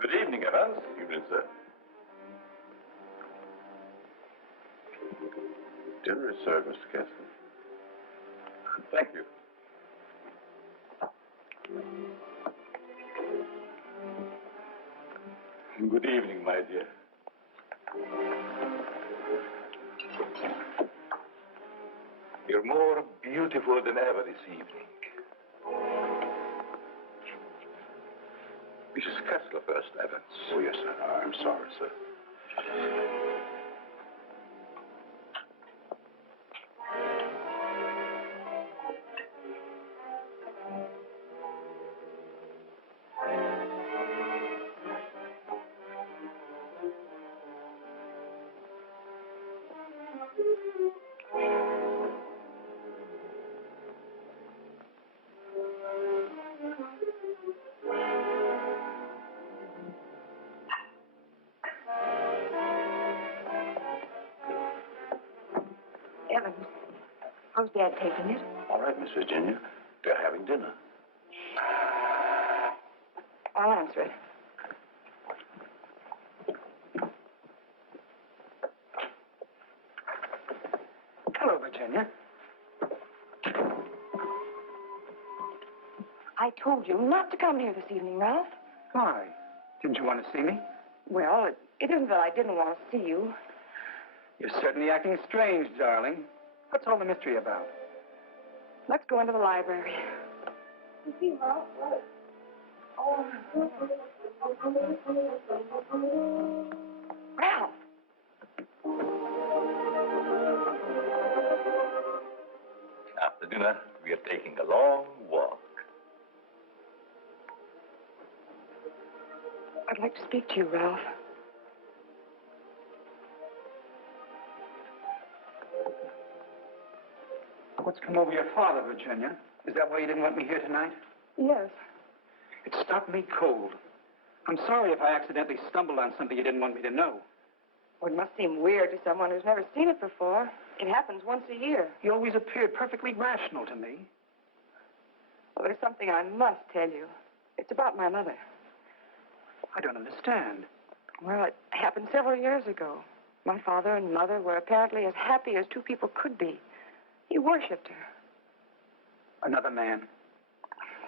Good evening, Evans. Evening, sir. Dinner is served, Mr. Kessler. Thank you. Good evening, my dear. You're more beautiful than ever this evening. Mrs. Kessler first, Evans. Oh, yes, sir. I'm sorry, sir. Evans, how's Dad taking it? All right, Miss Virginia. They're having dinner. I'll answer it. Hello, Virginia. I told you not to come here this evening, Ralph. Why? Didn't you want to see me? Well, it isn't that I didn't want to see you. You're certainly acting strange, darling. What's all the mystery about? Let's go into the library. Ralph! After dinner, we are taking a long walk. I'd like to speak to you, Ralph. What's come over your father, Virginia? Is that why you didn't want me here tonight? Yes. It stopped me cold. I'm sorry if I accidentally stumbled on something you didn't want me to know. Well, it must seem weird to someone who's never seen it before. It happens once a year. You always appeared perfectly rational to me. Well, there's something I must tell you. It's about my mother. I don't understand. Well, it happened several years ago. My father and mother were apparently as happy as two people could be. He worshipped her. Another man.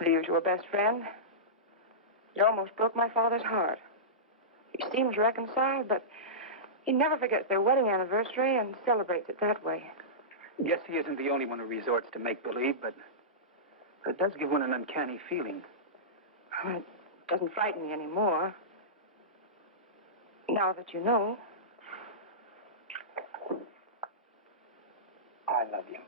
The usual best friend. He almost broke my father's heart. He seems reconciled, but he never forgets their wedding anniversary and celebrates it that way. Guess he isn't the only one who resorts to make-believe, but it does give one an uncanny feeling. Well, it doesn't frighten me anymore. Now that you know. I love you.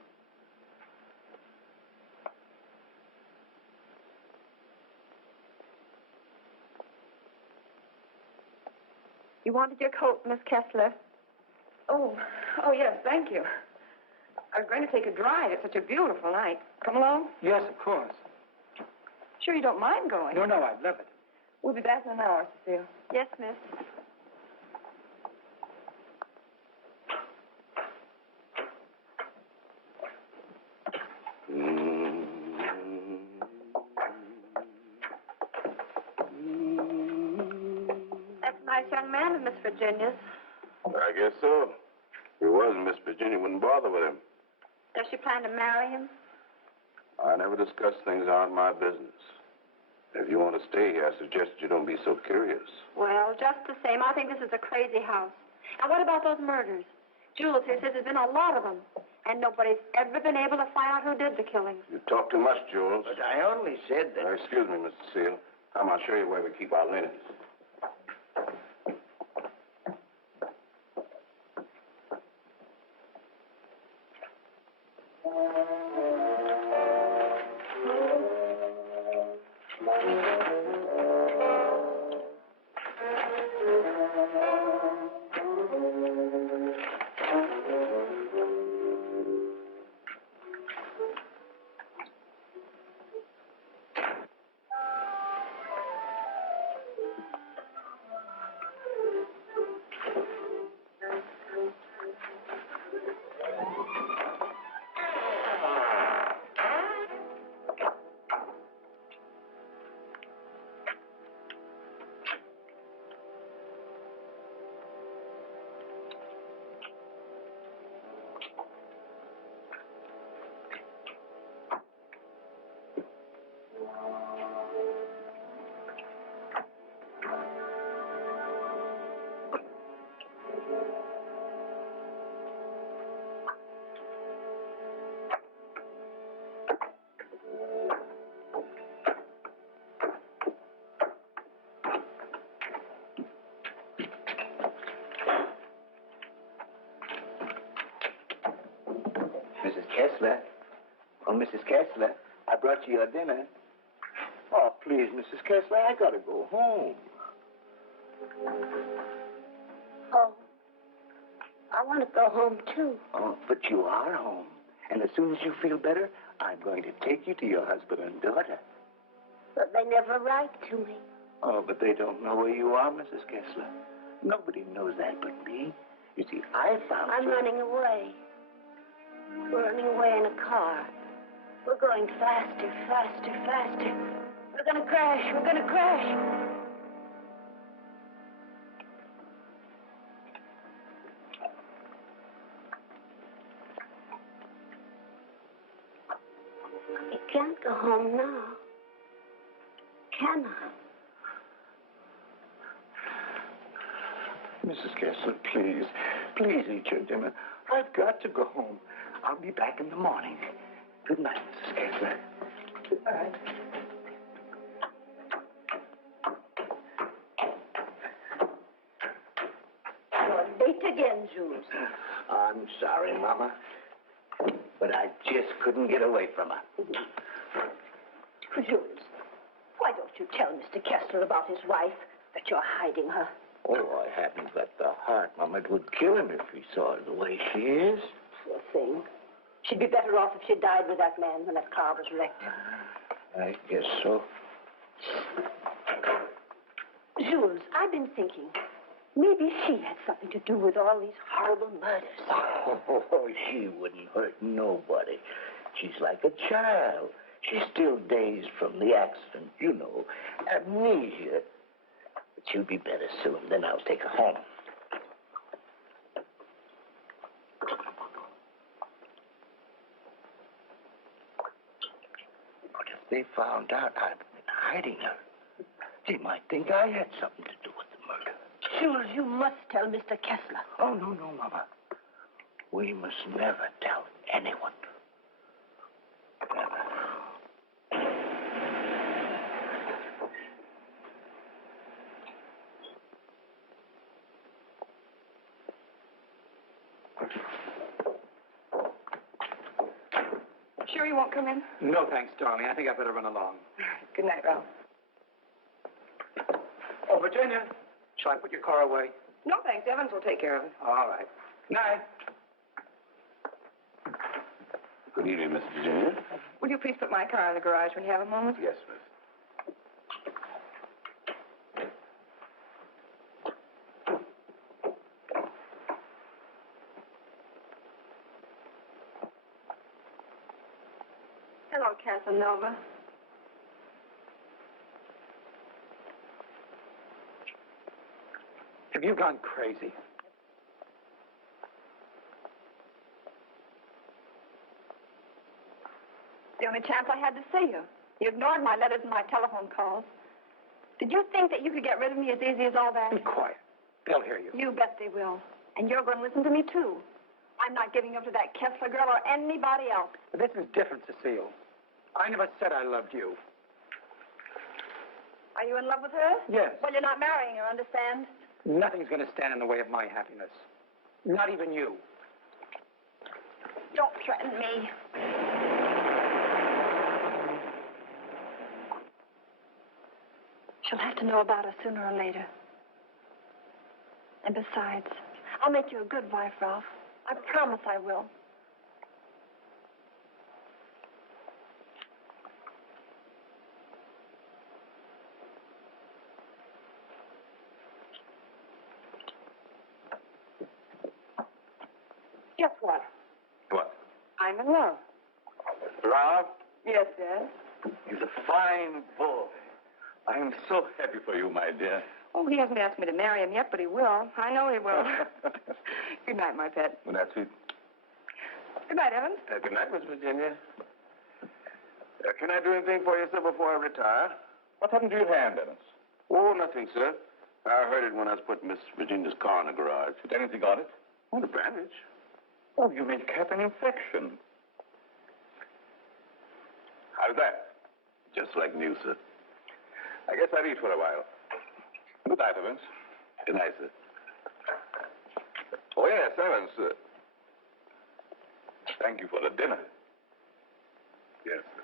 You wanted your coat, Miss Kessler? Oh, yes, thank you. I was going to take a drive. It's such a beautiful night. Come along? Yes, of course. Sure you don't mind going? No, I'd love it. We'll be back in an hour, Cecile. Yes, miss. That's a nice young man of Miss Virginia's. I guess so. If he wasn't, Miss Virginia wouldn't bother with him. Does she plan to marry him? I never discuss things that aren't my business. If you want to stay here, I suggest you don't be so curious. Well, just the same, I think this is a crazy house. And what about those murders? Jules here says there's been a lot of them, and nobody's ever been able to find out who did the killings. You talk too much, Jules. But I only said that... Excuse me, Mr. Seal. Come, I'll show you where we keep our linens. Mrs. Kessler. Oh, Mrs. Kessler, I brought you your dinner. Oh, please, Mrs. Kessler, I gotta go home. Home. I want to go home, too. Oh, but you are home. And as soon as you feel better, I'm going to take you to your husband and daughter. But they never write to me. Oh, but they don't know where you are, Mrs. Kessler. Nobody knows that but me. You see, I found I'm you. running away. We're running away in a car. We're going faster, faster, faster. We're gonna crash. We're gonna crash. I can't go home now. Can I? Mrs. Kessler, please. Please eat your dinner. I've got to go home. I'll be back in the morning. Good night, Mrs. Kessler. Good night. You're late again, Jules. I'm sorry, Mama. But I just couldn't get away from her. Jules, why don't you tell Mr. Kessler about his wife, that you're hiding her? Oh, I haven't got the heart, Mama. It would kill him if he saw her the way she is. Poor thing. She'd be better off if she died with that man when that car was wrecked. I guess so. Jules, I've been thinking, maybe she had something to do with all these horrible murders. Oh, she wouldn't hurt nobody. She's like a child. She's still dazed from the accident, you know, amnesia. But she'll be better soon. Then I'll take her home. But if they found out I've been hiding her, they might think I had something to do with the murder. Jules, you must tell Mr. Kessler. Oh, no, Mama. We must never tell anyone. Never. Sure you won't come in? No, thanks, darling. I think I better run along. Good night, Ralph. Oh, Virginia, shall I put your car away? No, thanks. Evans will take care of it. All right. Night. Good evening, Miss Virginia. Will you please put my car in the garage when you have a moment? Yes, miss. Hello, Casanova. Have you gone crazy? The only chance I had to see you. You ignored my letters and my telephone calls. Did you think that you could get rid of me as easy as all that? Be quiet. They'll hear you. You bet they will. And you're going to listen to me, too. I'm not giving up to that Kessler girl or anybody else. But this is different, Cecile. I never said I loved you. Are you in love with her? Yes. Well, you're not marrying her, understand? Nothing's going to stand in the way of my happiness. Not even you. Don't threaten me. She'll have to know about us sooner or later. And besides, I'll make you a good wife, Ralph. I promise I will. Guess what? What? I'm in love. Ralph? Yes, Dad. He's a fine boy. I am so happy for you, my dear. Oh, he hasn't asked me to marry him yet, but he will. I know he will. Good night, my pet. Well, that's it. Good night, Evans. Good night, Miss Virginia. Can I do anything for you, sir, before I retire? What happened to your hand, Evans? Oh, nothing, sir. I heard it when I was putting Miss Virginia's car in the garage. Did anything on it? Oh, the bandage. Oh, you may have an infection. How's that? Just like new, sir. I guess I'll eat for a while. Good night, Evans. Good night, sir. Oh, yes, Evans. Thank you for the dinner. Yes, sir.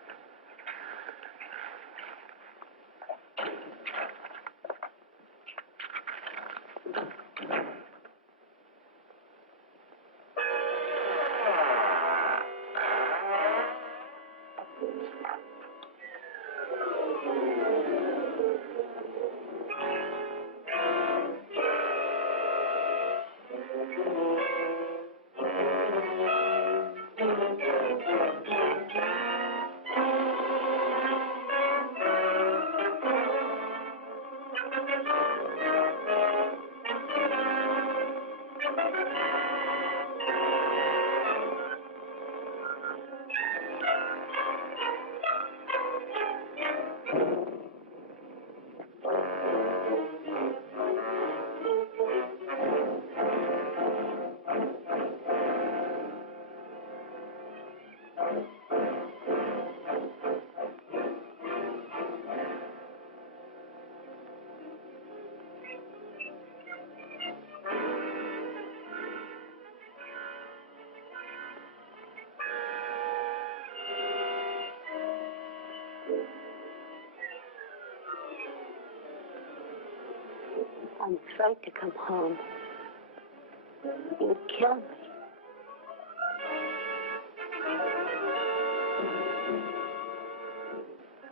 I'm afraid to come home. You'd kill me.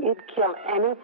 You'd kill anybody.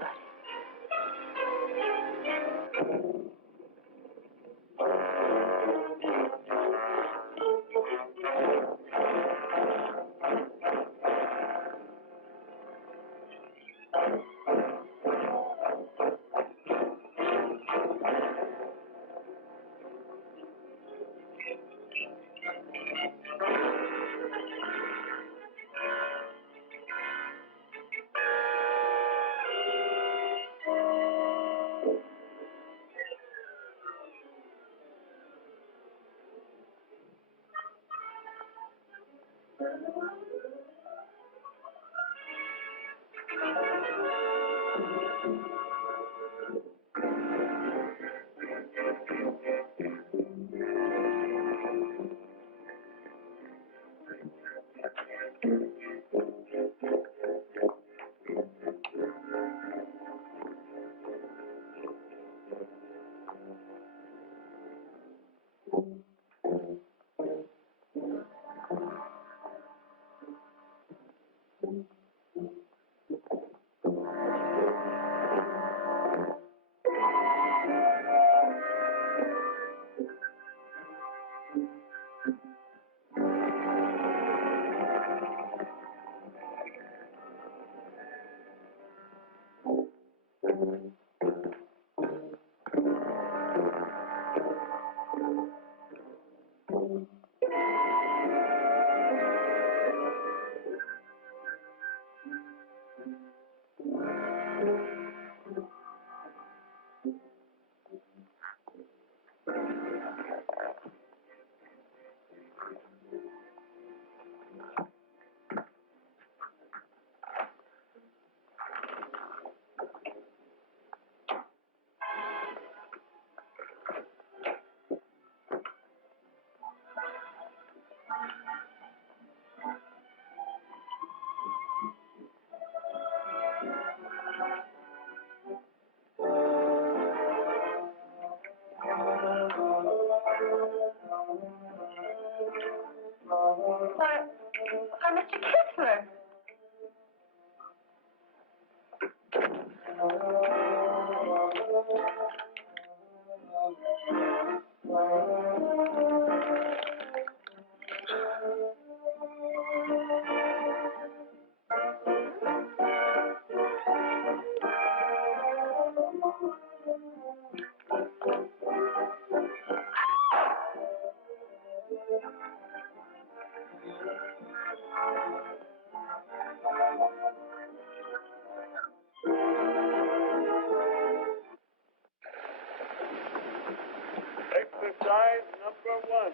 Exercise number 1.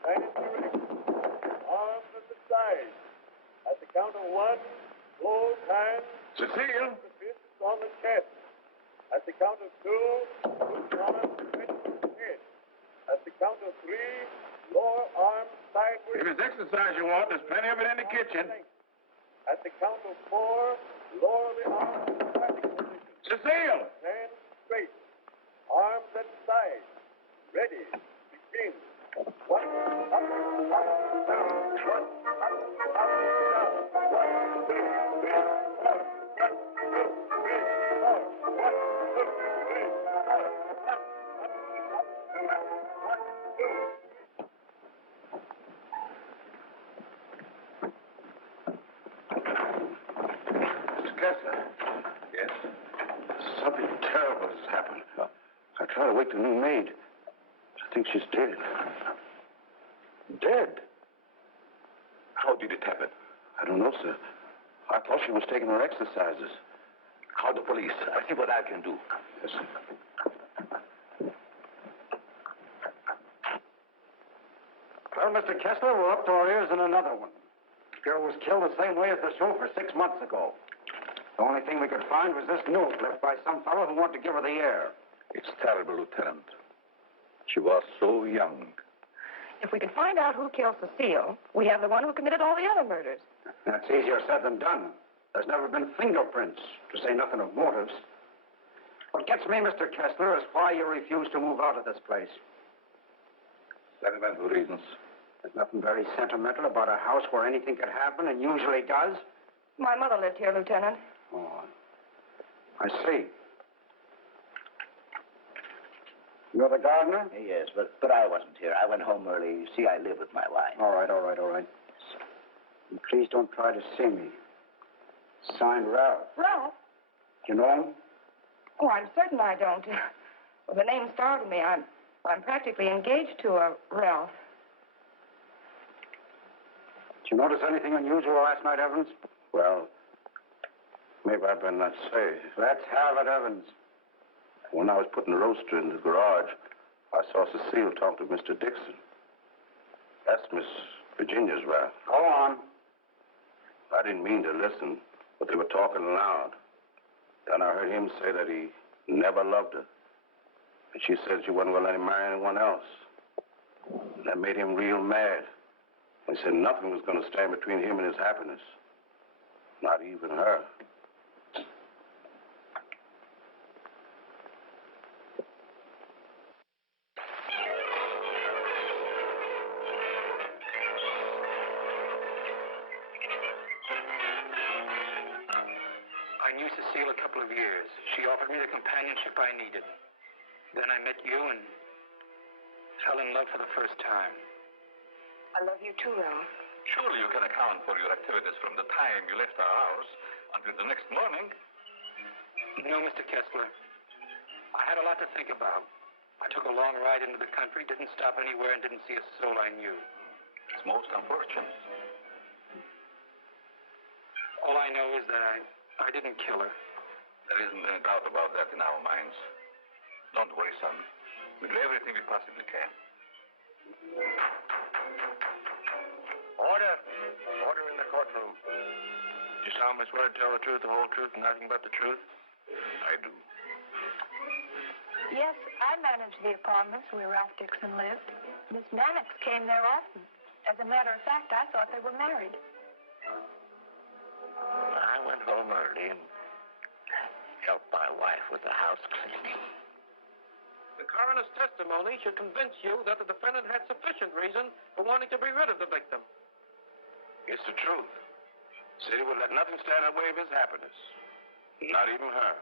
Stand erect. Arms at the side. At the count of 1, close hands. Cecile! The fists on the chest. At the count of 2, loose arms stretch the head. At the count of 3, lower arms sideways. If it's exercise you want, there's plenty of it in the kitchen. At the count of 4, lower the arms to standing position. Cecile! Hands straight. Arms at side. Ready. Begin. 1, up, up, down. 1, up, up, down. 1, 2, 3, 4. 1, 2, 3, 4. 1, 2, 3, 4. Up, up, up, 1, 2. Mr. Kessler. Yes? Something terrible has happened. I tried to wake the new maid. I think she's dead. Dead? How did it happen? I don't know, sir. I thought she was taking her exercises. Call the police. I'll see what I can do. Yes, sir. Well, Mr. Kessler, we're up to our ears in another one. The girl was killed the same way as the chauffeur 6 months ago. The only thing we could find was this note left by some fellow who wanted to give her the air. It's terrible, Lieutenant. She was so young. If we can find out who killed Cecile, we have the one who committed all the other murders. That's easier said than done. There's never been fingerprints, to say nothing of motives. What gets me, Mr. Kessler, is why you refuse to move out of this place. Sentimental reasons. There's nothing very sentimental about a house where anything could happen and usually does. My mother lived here, Lieutenant. Oh, I see. You're the gardener? Yes, but I wasn't here. I went home early. You see, I live with my wife. All right. And please don't try to see me. Signed, Ralph. Ralph? Do you know him? Oh, I'm certain I don't. Well, the name startled me. I'm practically engaged to a Ralph. Did you notice anything unusual last night, Evans? Well, maybe I better not say. Let's have it, Evans. When I was putting the roaster in the garage, I saw Cecile talk to Mr. Dixon. That's Miss Virginia's Ralph. Go on. I didn't mean to listen, but they were talking loud. Then I heard him say that he never loved her. And she said she wasn't going to let him marry anyone else. And that made him real mad. He said nothing was going to stand between him and his happiness. Not even her. I knew Cecile a couple of years. She offered me the companionship I needed. Then I met you and fell in love for the first time. I love you too, Ralph. Surely you can account for your activities from the time you left our house until the next morning. No, Mr. Kessler. I had a lot to think about. I took a long ride into the country, didn't stop anywhere, and didn't see a soul I knew. It's most unfortunate. All I know is that I didn't kill her. There isn't any doubt about that in our minds. Don't worry, son. We'll do everything we possibly can. Order. Order in the courtroom. You solemnly swear to tell the truth, the whole truth, and nothing but the truth? I do. Yes, I managed the apartments where Ralph Dixon lived. Miss Mannix came there often. As a matter of fact, I thought they were married. I went home early and helped my wife with the house cleaning. The coroner's testimony should convince you that the defendant had sufficient reason for wanting to be rid of the victim. It's the truth. City would let nothing stand in the way of his happiness. Not even her.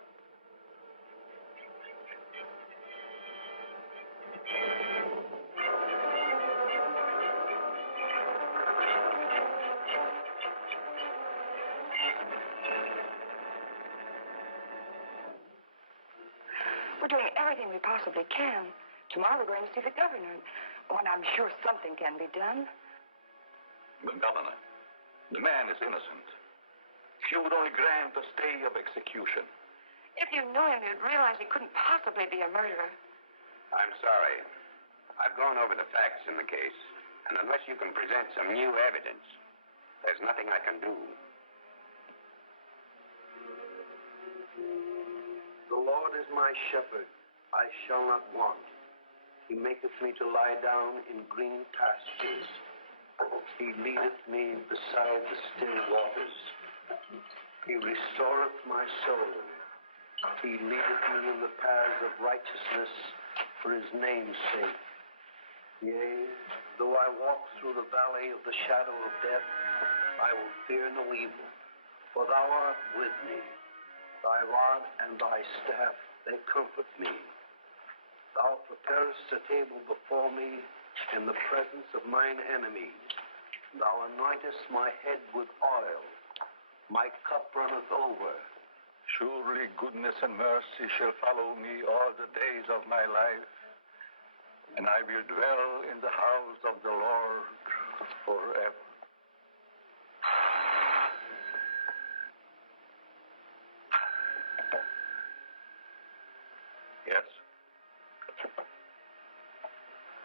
We're doing everything we possibly can. Tomorrow we're going to see the governor. Oh, and I'm sure something can be done. But, Governor, the man is innocent. If you would only grant a stay of execution. If you knew him, you'd realize he couldn't possibly be a murderer. I'm sorry. I've gone over the facts in the case, and unless you can present some new evidence, there's nothing I can do. The Lord is my shepherd, I shall not want. He maketh me to lie down in green pastures. He leadeth me beside the still waters. He restoreth my soul. He leadeth me in the paths of righteousness for his name's sake. Yea, though I walk through the valley of the shadow of death, I will fear no evil, for thou art with me. Thy rod and thy staff, they comfort me. Thou preparest a table before me in the presence of mine enemies. Thou anointest my head with oil. My cup runneth over. Surely goodness and mercy shall follow me all the days of my life, and I will dwell in the house of the Lord forever. Yes.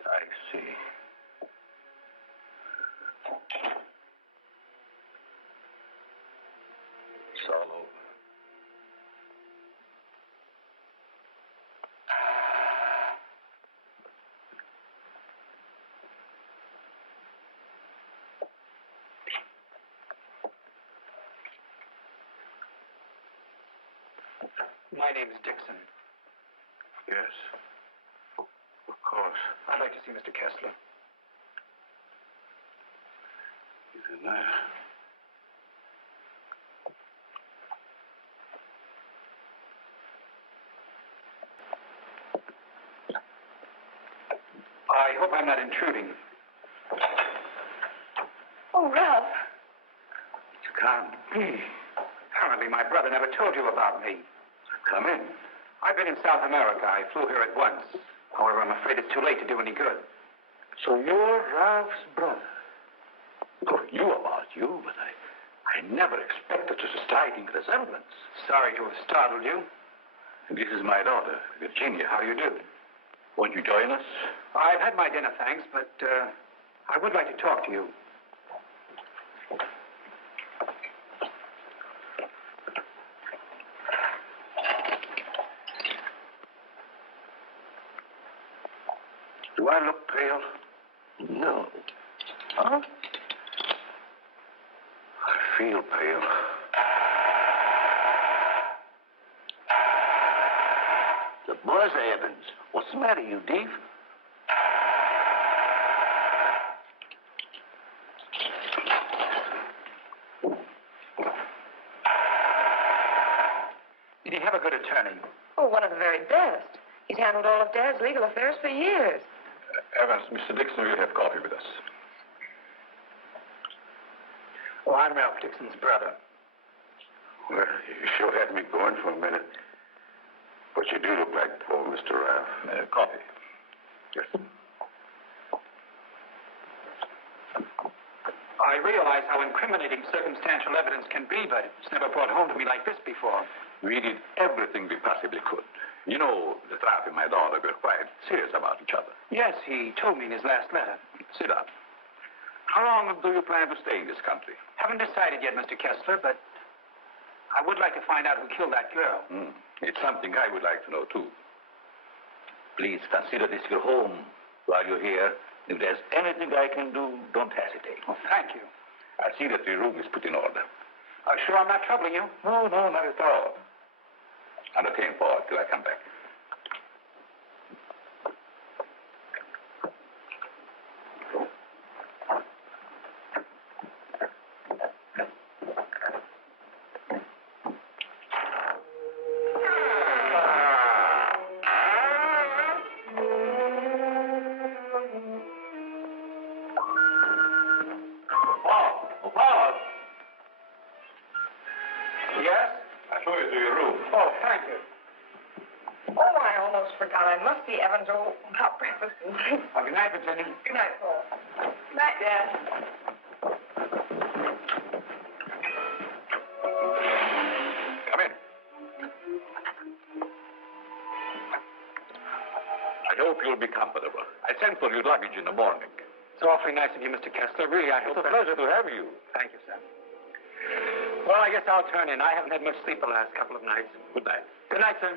I see. It's all over. My name is Dixon. Yes. Of course. I'd like to see Mr. Kessler. He's in there. I hope I'm not intruding. Oh, Ralph. Come. Apparently my brother never told you about me. Come in. I've been in South America. I flew here at once. However, I'm afraid it's too late to do any good. So you're Ralph's brother? Oh, you about you, but I never expected such a striking resemblance. Sorry to have startled you. This is my daughter, Virginia. How do you do? Won't you join us? I've had my dinner, thanks, but I would like to talk to you. Do I look pale? No. Huh? I feel pale. The buzz, Evans. What's the matter, you thief? Did he have a good attorney? Oh, one of the very best. He's handled all of Dad's legal affairs for years. Evans, Mr. Dixon will have coffee with us. Oh, I'm Ralph Dixon's brother. Well, you sure had me going for a minute. But you do look like poor Mr. Ralph. Coffee. Yes. I realize how incriminating circumstantial evidence can be, but it's never brought home to me like this before. We did everything we possibly could. You know, the Ralph and my daughter were quite serious about each other. Yes, he told me in his last letter. Sit down. How long do you plan to stay in this country? Haven't decided yet, Mr. Kessler, but I would like to find out who killed that girl. It's something I would like to know, too. Please consider this your home while you're here. If there's anything I can do, don't hesitate. Oh, thank you. I'll see that your room is put in order. Sure I'm not troubling you? No, not at all. Entertain forward till I come back. Paul! Yes? I'll show you to your room. Oh, thank you. Oh, I almost forgot. I must see Evans about breakfast. Well, good night, Virginia. Good night, Paul. Good night, Dad. Come in. I hope you'll be comfortable. I sent for your luggage in the morning. It's awfully nice of you, Mr. Kessler. Really, I hope It's a pleasure to have you. Thank you, sir. Well, I guess I'll turn in. I haven't had much sleep the last couple of nights. Good night. Good night, sir.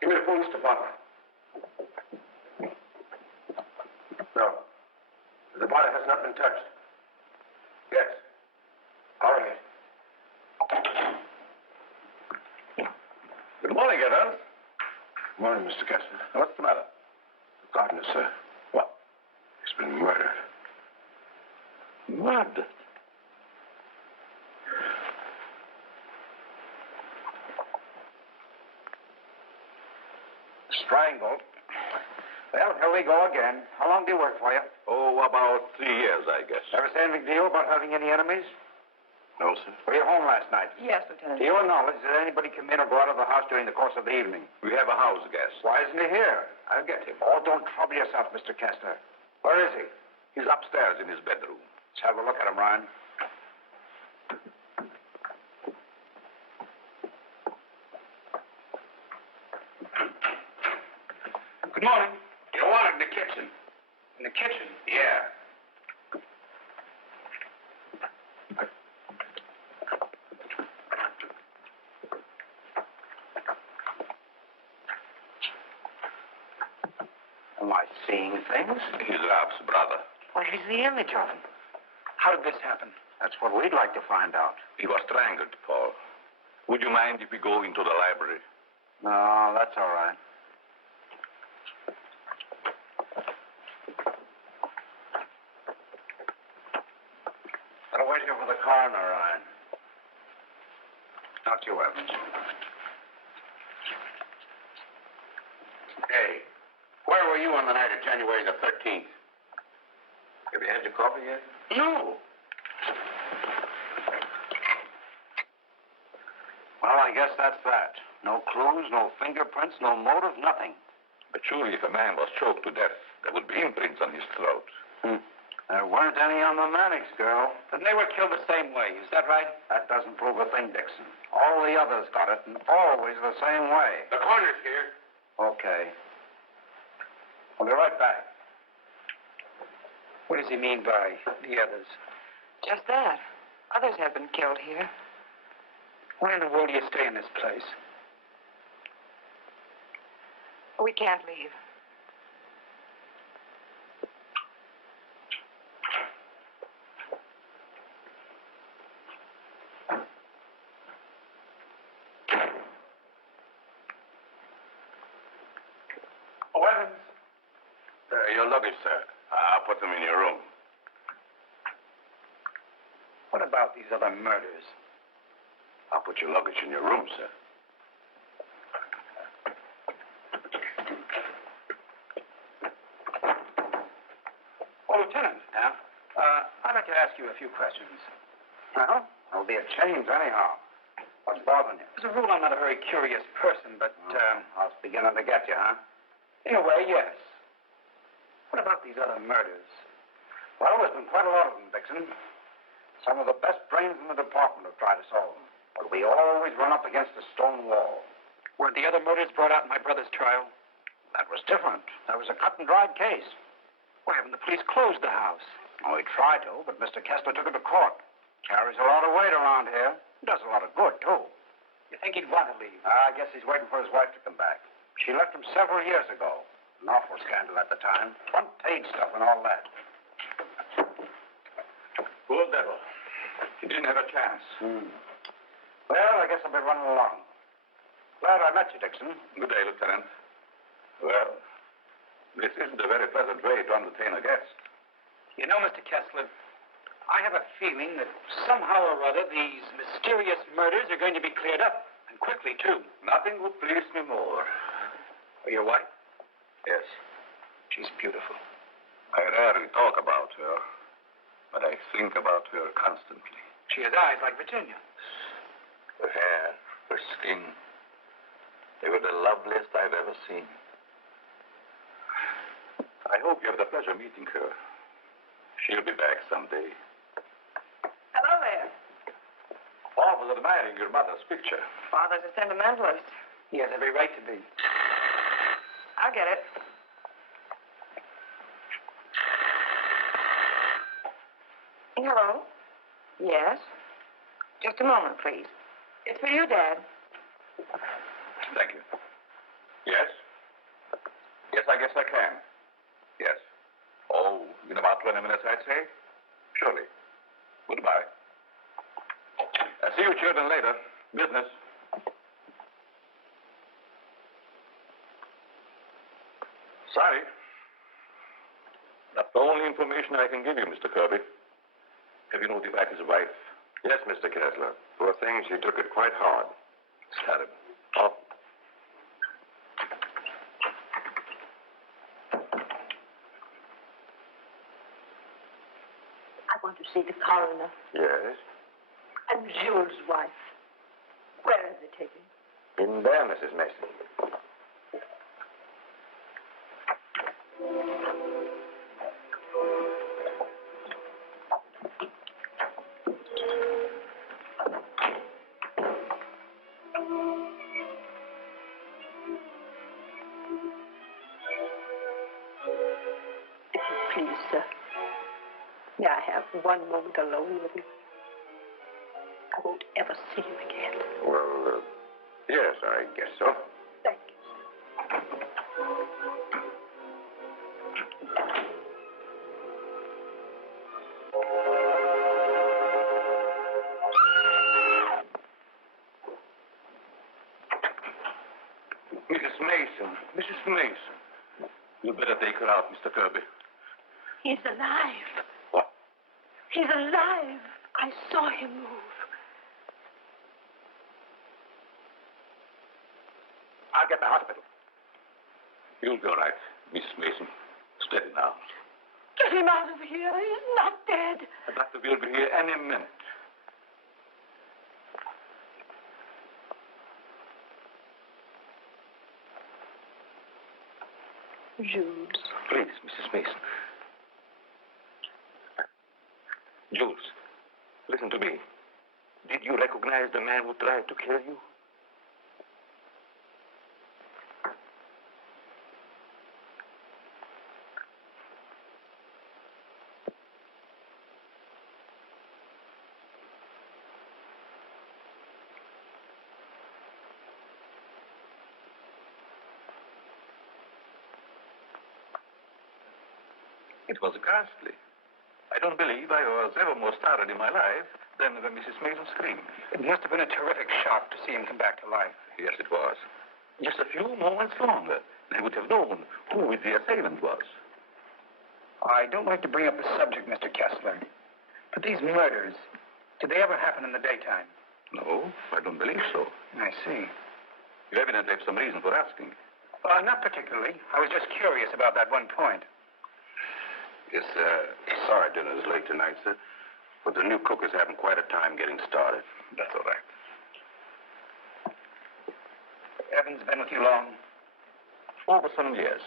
Give me the police department. No. The body has not been touched. Yes. All right. Good morning, Evans. Good morning, Mr. Kessler. What's the matter? The gardener, sir. What? He's been murdered. Murdered? Strangled. Well, here we go again. How long do you work for you? Oh, about 3 years, I guess. Ever say anything to you about having any enemies? No, sir. Were you home last night? Yes, Lieutenant. To your knowledge, did anybody come in or go out of the house during the course of the evening? We have a house guest. Why isn't he here? I'll get him. Oh, don't trouble yourself, Mr. Kessler. Where is he? He's upstairs in his bedroom. Let's have a look at him, Ryan. Good morning. You want it in the kitchen? In the kitchen? Yeah. Am I seeing things? He's Rap's brother. Well, he's the image of him. How did this happen? That's what we'd like to find out. He was strangled, Paul. Would you mind if we go into the library? No, that's all right. Better wait here for the coroner, Ryan. Not you, Evans. Hey, where were you on the night of January the 13th? Have you had your coffee yet? No. Well, I guess that's that. No clues, no fingerprints, no motive, nothing. But surely if a man was choked to death, there would be imprints on his throat. There weren't any on the Mannix girl. Then they were killed the same way. Is that right? That doesn't prove a thing, Dixon. All the others got it, and always the same way. The coroner's here. Okay. I'll be right back. What does he mean by the others? Just that. Others have been killed here. Why in the world do you stay in this place? We can't leave. Oh, Evans. Your luggage, sir. I'll put them in your room. What about these other murders? I'll put your luggage in your room, sir. Oh, Lieutenant. Yeah? I'd like to ask you a few questions. Well, there'll be a change anyhow. What's bothering you? As a rule, I'm not a very curious person, but, I was beginning to get you, huh? in a way, yes. What about these other murders? Well, there's been quite a lot of them, Dixon. Some of the best brains in the department have tried to solve them. But we always run up against a stone wall. Were the other murders brought out in my brother's trial? That was different. That was a cut-and-dried case. Why haven't the police closed the house? Oh, he tried to, but Mr. Kessler took it to court. Carries a lot of weight around here. Does a lot of good, too. You think he'd want to leave? I guess he's waiting for his wife to come back. She left him several years ago. An awful scandal at the time. Front-page stuff and all that. Poor devil. He didn't have a chance. Well, I guess I'll be running along. Glad I met you, Dixon. Good day, Lieutenant. Well, this isn't a very pleasant way to entertain a guest. You know, Mr. Kessler, I have a feeling that somehow or other these mysterious murders are going to be cleared up, and quickly, too. Nothing would please me more. Your wife? Yes. She's beautiful. I rarely talk about her, but I think about her constantly. She has eyes like Virginia. Her hair, her skin, they were the loveliest I've ever seen. I hope you have the pleasure of meeting her. She'll be back someday. Hello there. Paul was admiring your mother's picture. Father's a sentimentalist. He has every right to be. I'll get it. Hello? Yes? Just a moment, please. It's for you, Dad. Thank you. Yes? Yes, I guess I can. Yes. Oh, in about 20 minutes, I'd say? Surely. Goodbye. I'll see you children later. Business. Sorry. That's the only information I can give you, Mr. Kirby. Have you notified his wife? Yes, Mr. Kessler. Poor thing, she took it quite hard. It's terrible. Oh. I want to see the coroner Yes? and Jules' wife. Where are they taken? In there, Mrs. Mason. have one moment alone with him. I won't ever see him again. Well, yes, I guess so. Thank you. Mrs. Mason. Mrs. Mason. You better take her out, Mr. Kirby. He's alive. What? He's alive. I saw him move. I'll get the hospital. You'll be all right, Mrs. Mason. Steady now. Get him out of here. He's not dead. The doctor will be here any minute. Jules. Please, Mrs. Mason. Jules, listen to me. Did you recognize the man who tried to kill you? It was ghastly. I don't believe I was ever more startled in my life than when Mrs. Mason screamed. It must have been a terrific shock to see him come back to life. Yes, it was. Just a few moments longer, and I would have known who the assailant was. I don't like to bring up the subject, Mr. Kessler, but these murders, did they ever happen in the daytime? No, I don't believe so. I see. You evidently have some reason for asking. Not particularly. I was just curious about that one point. Yes, sorry dinner is late tonight, sir. But the new cook is having quite a time getting started. That's all right. Evans been with you long? Over some years.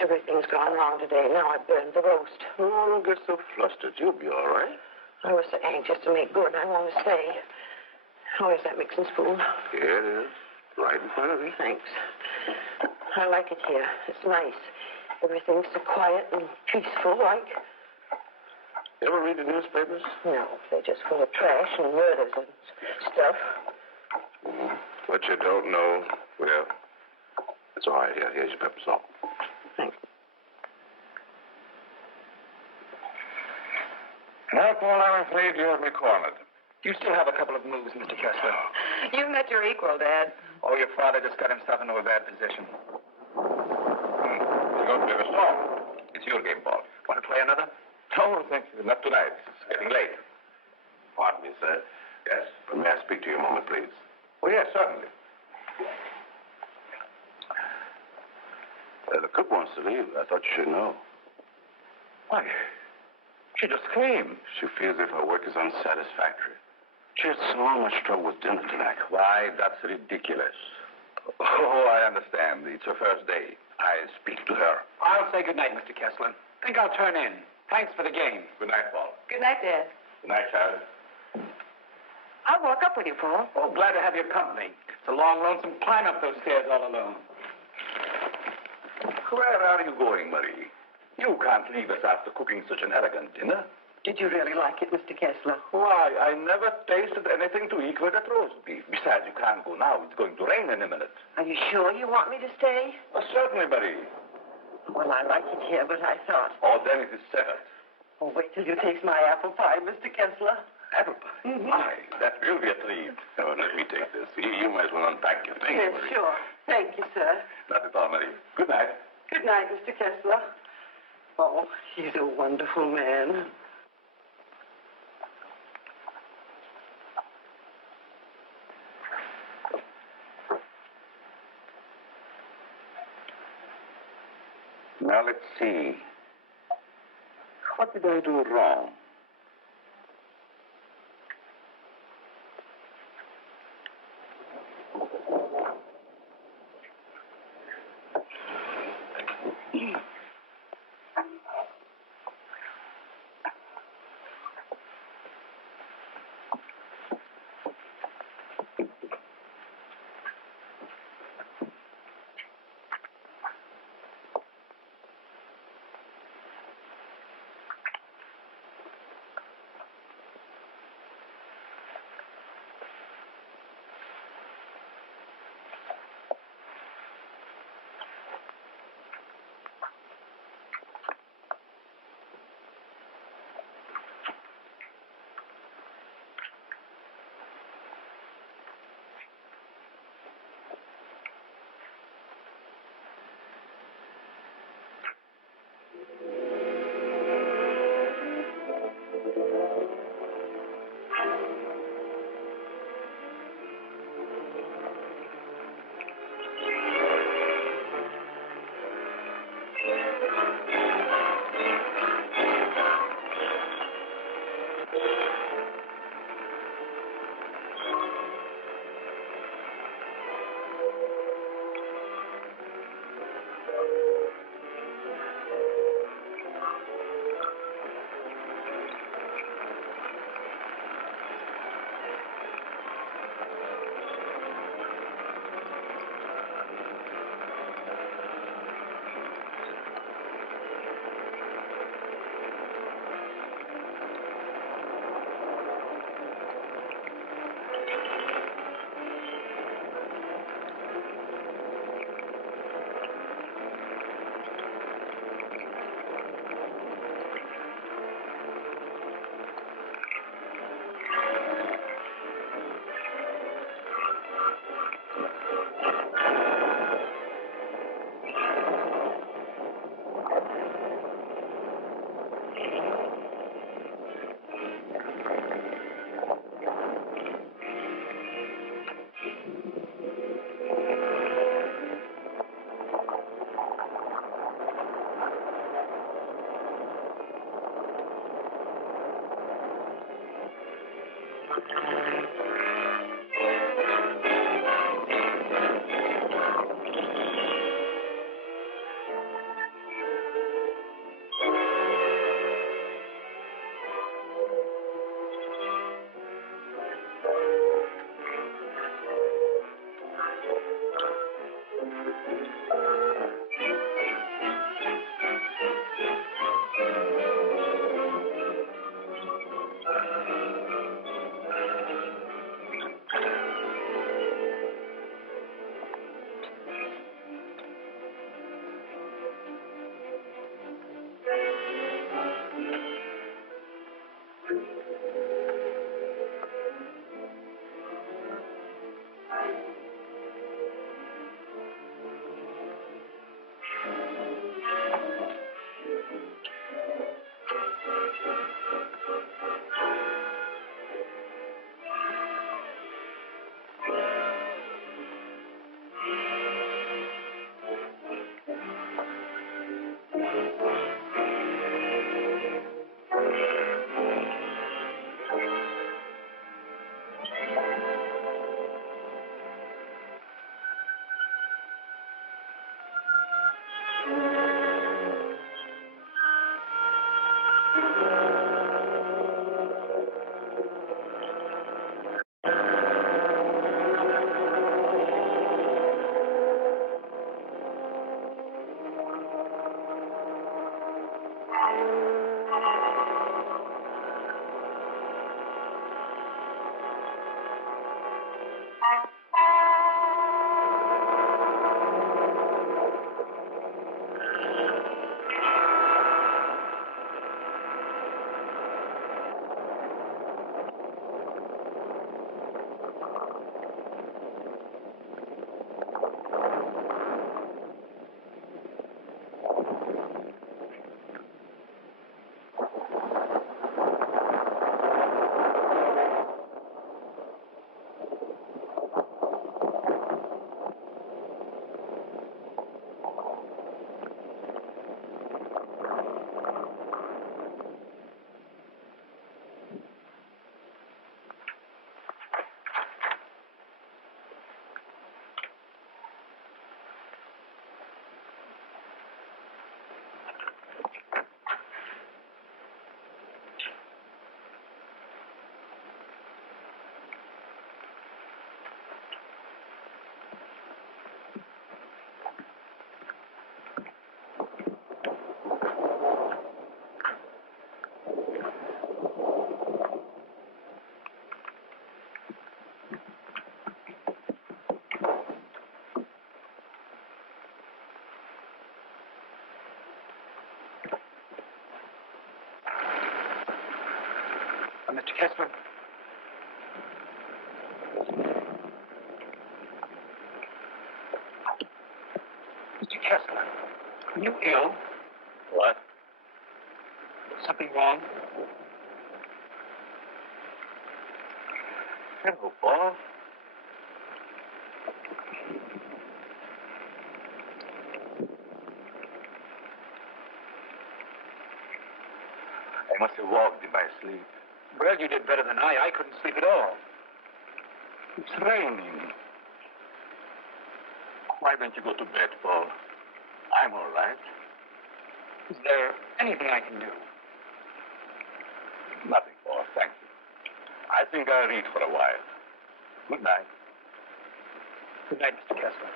Everything's gone wrong today. Now I burned the roast. Oh, don't get so flustered. You'll be all right. I was so anxious to make good. I want to stay. Where's that mixing spoon? Here it is. Right in front of you. Thanks. I like it here. It's nice. Everything's so quiet and peaceful, like. You ever read the newspapers? No, they're just full of trash and murders and stuff. Mm-hmm. What you don't know, well, it's all right. Here's your pepper salt. Thanks. Now, Paul, I'm afraid you have me cornered. You still have a couple of moves, Mr. Kessler. You've met your equal, Dad. Oh, your father just got himself into a bad position. You're going to be a storm. It's your game, Paul. Want to play another? No, thank you. Not tonight. It's getting late. Pardon me, sir. Yes? But may I speak to you a moment, please? Oh, yes, certainly. The cook wants to leave. I thought you should know. Why? She just came. She feels as if her work is unsatisfactory. She had so much trouble with dinner tonight. Why, that's ridiculous. Oh, I understand. It's her first day. I'll speak to her. I'll say good night, Mr. Kessler. Think I'll turn in. Thanks for the game. Good night, Paul. Good night, Dad. Good night, Charlie. I'll walk up with you, Paul. Oh, glad to have your company. It's a long, lonesome climb up those stairs all alone. Where are you going, Marie? You can't leave us after cooking such an elegant dinner. Did you really like it, Mr. Kessler? Why, I never tasted anything to equal that roast beef. Besides, you can't go now. It's going to rain in a minute. Are you sure you want me to stay? Oh, certainly, Marie. Well, I like it here, but I thought... Oh, then it is settled. Oh, wait till you taste my apple pie, Mr. Kessler. Apple pie? Mm-hmm. My, that will be a treat. Oh, let me take this. You might as well unpack your things, Yes, Marie. sure. Thank you, sir. Not at all, Marie. Good night. Good night, Mr. Kessler. Oh, he's a wonderful man. Now, let's see. What did I do wrong? Mr. Kessler. Mr. Kessler, are you ill? What? Something wrong? Hello, Paul. I must have walked in my sleep. Well, you did better than I. I couldn't sleep at all. It's raining. Why don't you go to bed, Paul? I'm all right. Is there anything I can do? Nothing, Paul. Thank you. I think I'll read for a while. Good night. Good night, Mr. Kessler.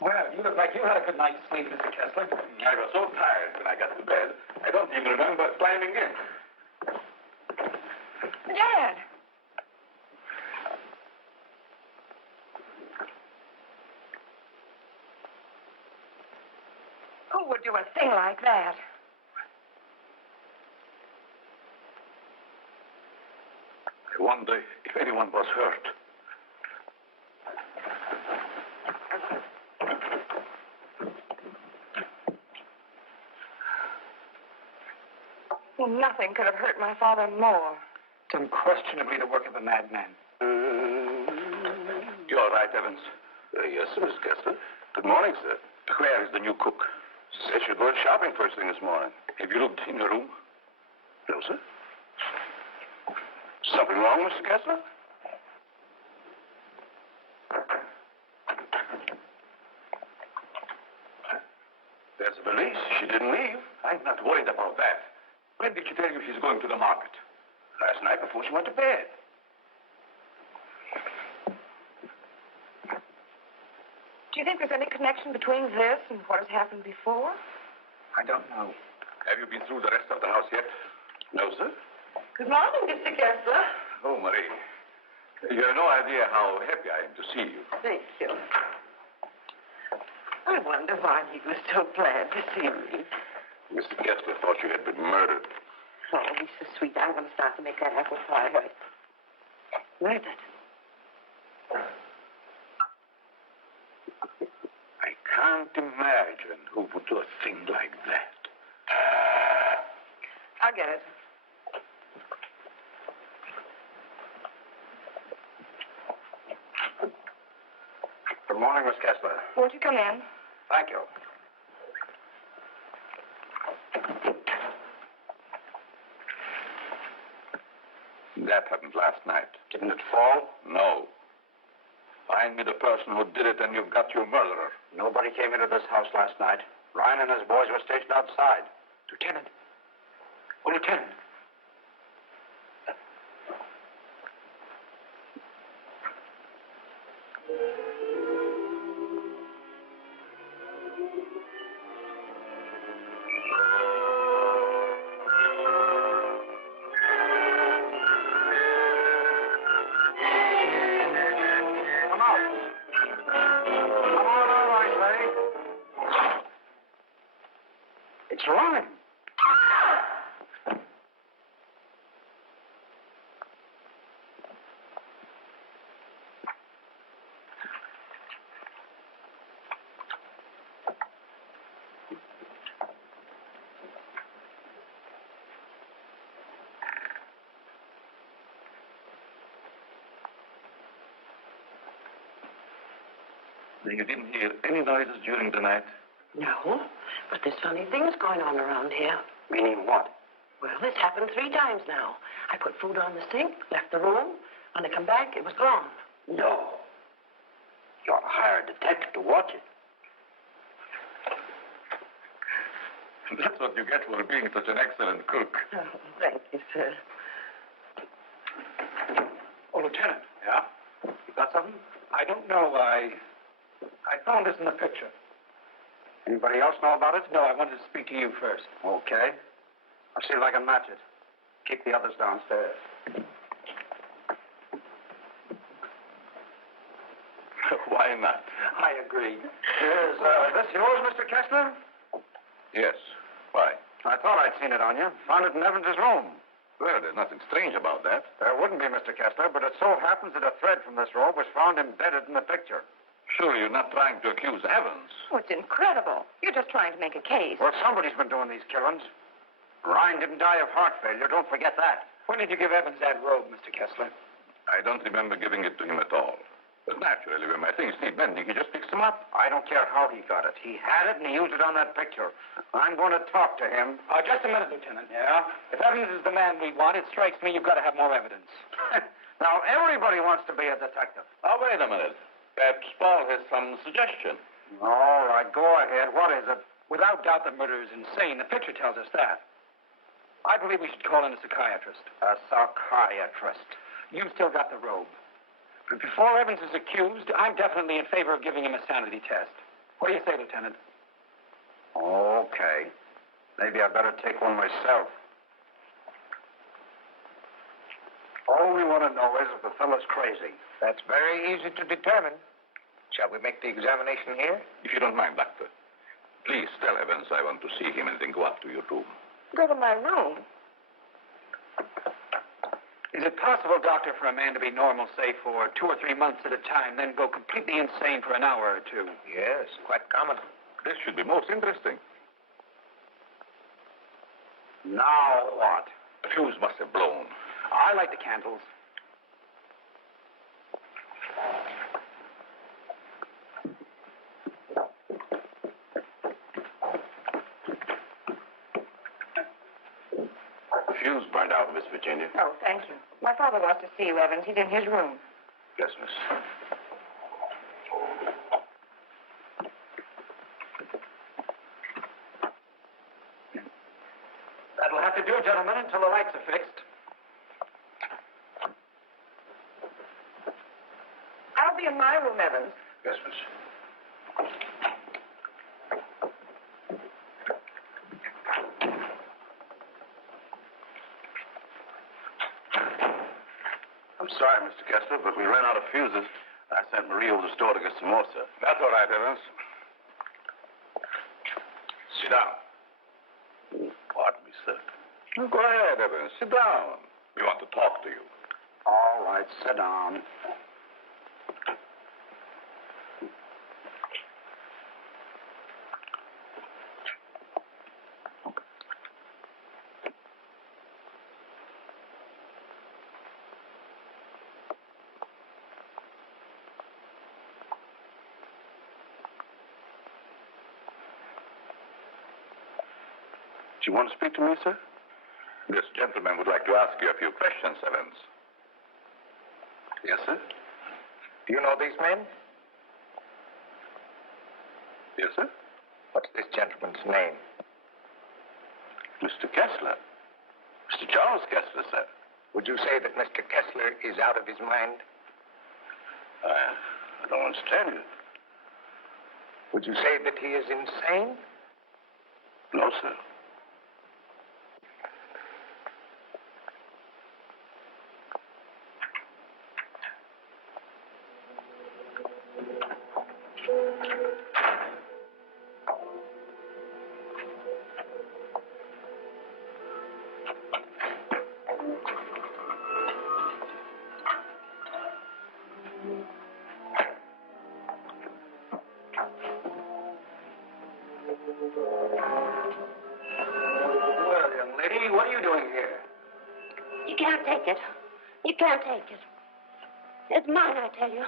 Well, you look like you had a good night's sleep, Mr. Kessler. I was so tired when I got to bed, I don't even remember climbing in. Dad! Who would do a thing like that? I wonder if anyone was hurt. Well, nothing could have hurt my father more. It's unquestionably the work of a madman. You all right, Evans? Yes, sir, Mr. Kessler. Good morning, sir. Where is the new cook? Said she'd go shopping first thing this morning. Have you looked in your room? No, sir. Something wrong, Mr. Kessler? There's a valise. She didn't leave. I'm not worried about that. When did she tell you she's going to the market? Last night before she went to bed. Do you think there's any connection between this and what has happened before? I don't know. Have you been through the rest of the house yet? No, sir. Good morning, Mr. Kessler. Oh, Marie. You have no idea how happy I am to see you. Thank you. I wonder why he was so glad to see me. Mr. Kessler thought you had been murdered. Oh, he's so sweet. I'm going to start to make that apple pie. Murdered. I can't imagine who would do a thing like that. I'll get it. Good morning, Miss Kessler. Won't you come in? Thank you. That happened last night. Didn't it fall? No. Find me the person who did it and you've got your murderer. Nobody came into this house last night. Ryan and his boys were stationed outside. Lieutenant. Oh, Lieutenant. Then you didn't hear any noises during the night? No, but there's funny things going on around here. Meaning what? Well, it's happened 3 times now. I put food on the sink, left the room. When I come back, it was gone. No. You ought to hire a detective to watch it. That's what you get for being such an excellent cook. Oh, thank you, sir. Oh, Lieutenant. Yeah? You got something? I don't know. I found this in the picture. Anybody else know about it? No, I wanted to speak to you first. Okay. I'll see if I can match it. Keep the others downstairs. Why not? I agree. Is this yours, Mr. Kessler? Yes. Why? I thought I'd seen it on you. Found it in Evans's room. Well, there's nothing strange about that. There wouldn't be, Mr. Kessler, but it so happens that a thread from this robe was found embedded in the picture. Surely you're not trying to accuse Evans. Oh, it's incredible. You're just trying to make a case. Well, somebody's been doing these killings. Ryan didn't die of heart failure. Don't forget that. When did you give Evans that robe, Mr. Kessler? I don't remember giving it to him at all. But naturally, when my things need mending, he just picks them up. I don't care how he got it. He had it and he used it on that picture. I'm going to talk to him. Just a minute, Lieutenant. Yeah? If Evans is the man we want, it strikes me you've got to have more evidence. Now, everybody wants to be a detective. Oh, wait a minute. Perhaps Paul has some suggestion. All right, go ahead. What is it? Without doubt, the murder is insane. The picture tells us that. I believe we should call in a psychiatrist. A psychiatrist. You've still got the robe. But before Evans is accused, I'm definitely in favor of giving him a sanity test. What do you say, Lieutenant? Okay. Maybe I better take one myself. All we want to know is if the fellow's crazy. That's very easy to determine. Shall we make the examination here? If you don't mind, Doctor. Please tell Evans I want to see him and then go up to your room. Go to my room. Is it possible, Doctor, for a man to be normal, say, for 2 or 3 months at a time, then go completely insane for an hour or 2? Yes, quite common. This should be most interesting. Now what? The fuse must have blown. I light the candles. The fuse burned out, Miss Virginia. Oh, thank you. My father wants to see you, Evans. He's in his room. Yes, miss. That'll have to do, gentlemen, until the lights are fixed. I'll be in my room, Evans. Yes, miss. I'm sorry, Mr. Kessler, but we ran out of fuses. I sent Marie over to the store to get some more, sir. That's all right, Evans. Sit down. Pardon me, sir. Oh, go ahead, Evans. Sit down. We want to talk to you. All right, sit down. Do you want to speak to me, sir? This gentleman would like to ask you a few questions, Evans. Yes, sir. Do you know these men? Yes, sir. What's this gentleman's name? Mr. Kessler. Mr. Charles Kessler, sir. Would you say that Mr. Kessler is out of his mind? I don't understand you. Would you say that he is insane? No, sir. Well, young lady, what are you doing here? You can't take it. You can't take it. It's mine, I tell you.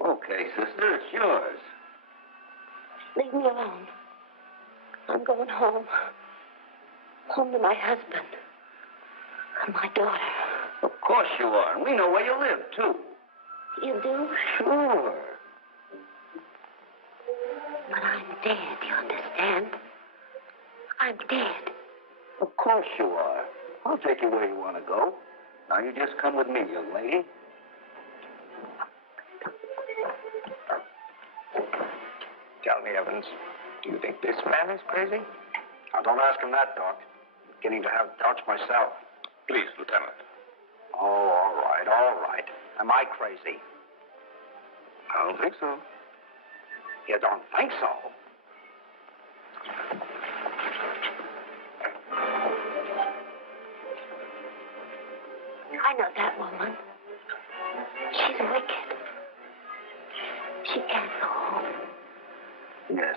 Okay, sister, it's yours. Leave me alone. I'm going home. Home to my husband. And my daughter. Of course you are, and we know where you live, too. You do? Sure. But I'm dead, you understand? I'm dead. Of course you are. I'll take you where you want to go. Now you just come with me, young lady. Tell me, Evans, do you think this man is crazy? Now, don't ask him that, Doc. I'm beginning to have doubts myself. Please, Lieutenant. Oh, all right, all right. Am I crazy? I don't think so. You don't think so? I know that woman. She's wicked. She can't go home. Yes.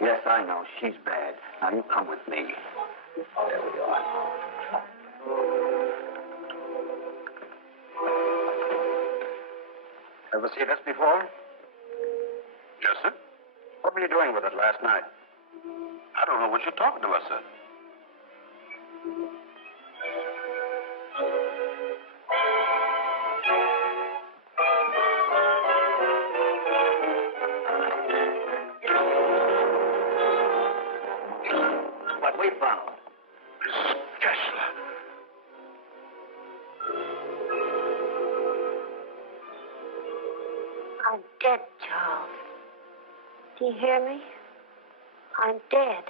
Yes, I know. She's bad. Now you come with me. There we are. Ever see this before? Yes, sir? What were you doing with it last night? I don't know what you're talking about, sir. What we found. Mrs. Kessler. I'm dead, Charles. Do you hear me? I'm dead.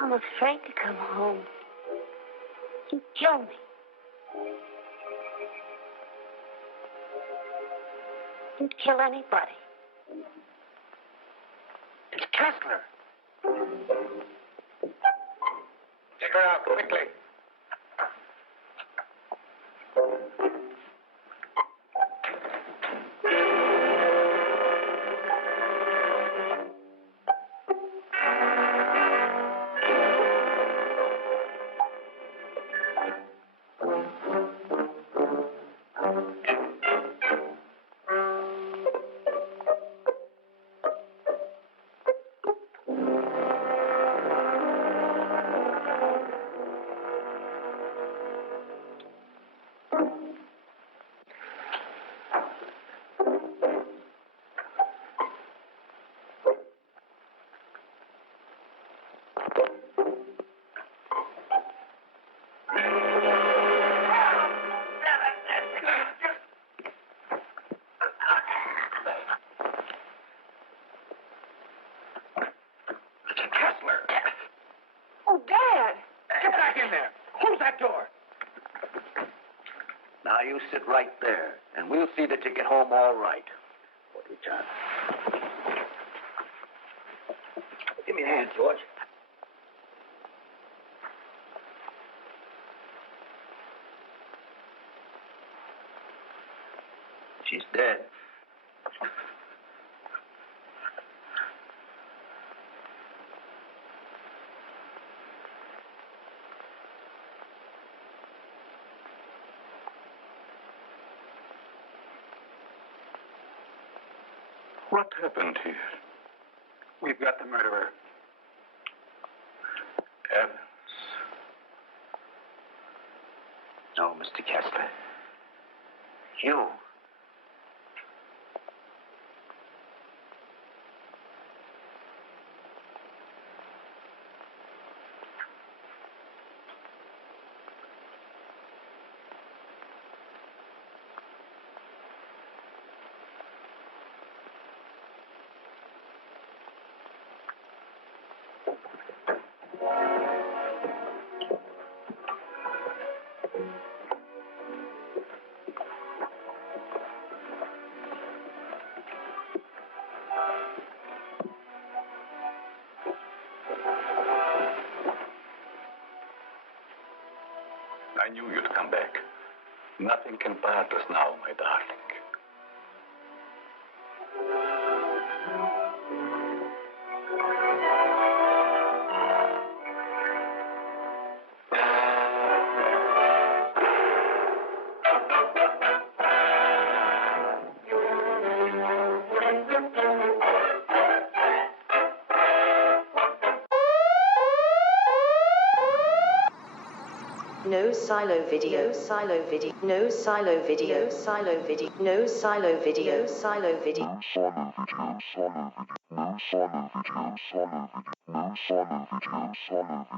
I'm afraid to come home. You kill me. You'd kill anybody. It's Kessler. Take her out, quickly. Oh, Dad! Get back in there. Close that door. Now you sit right there, and we'll see that you get home all right. What do you, John? Give me a hand, George. She's dead. What happened here? We've got the murderer. Evans. No, Mr. Kessler. You. I knew you'd come back. Nothing can part us now, my darling. No silo video, silo video, no silo video, silo video, no silo video, silo video. No silo video, silo video, no silo video, silo video, no silo video, silo video.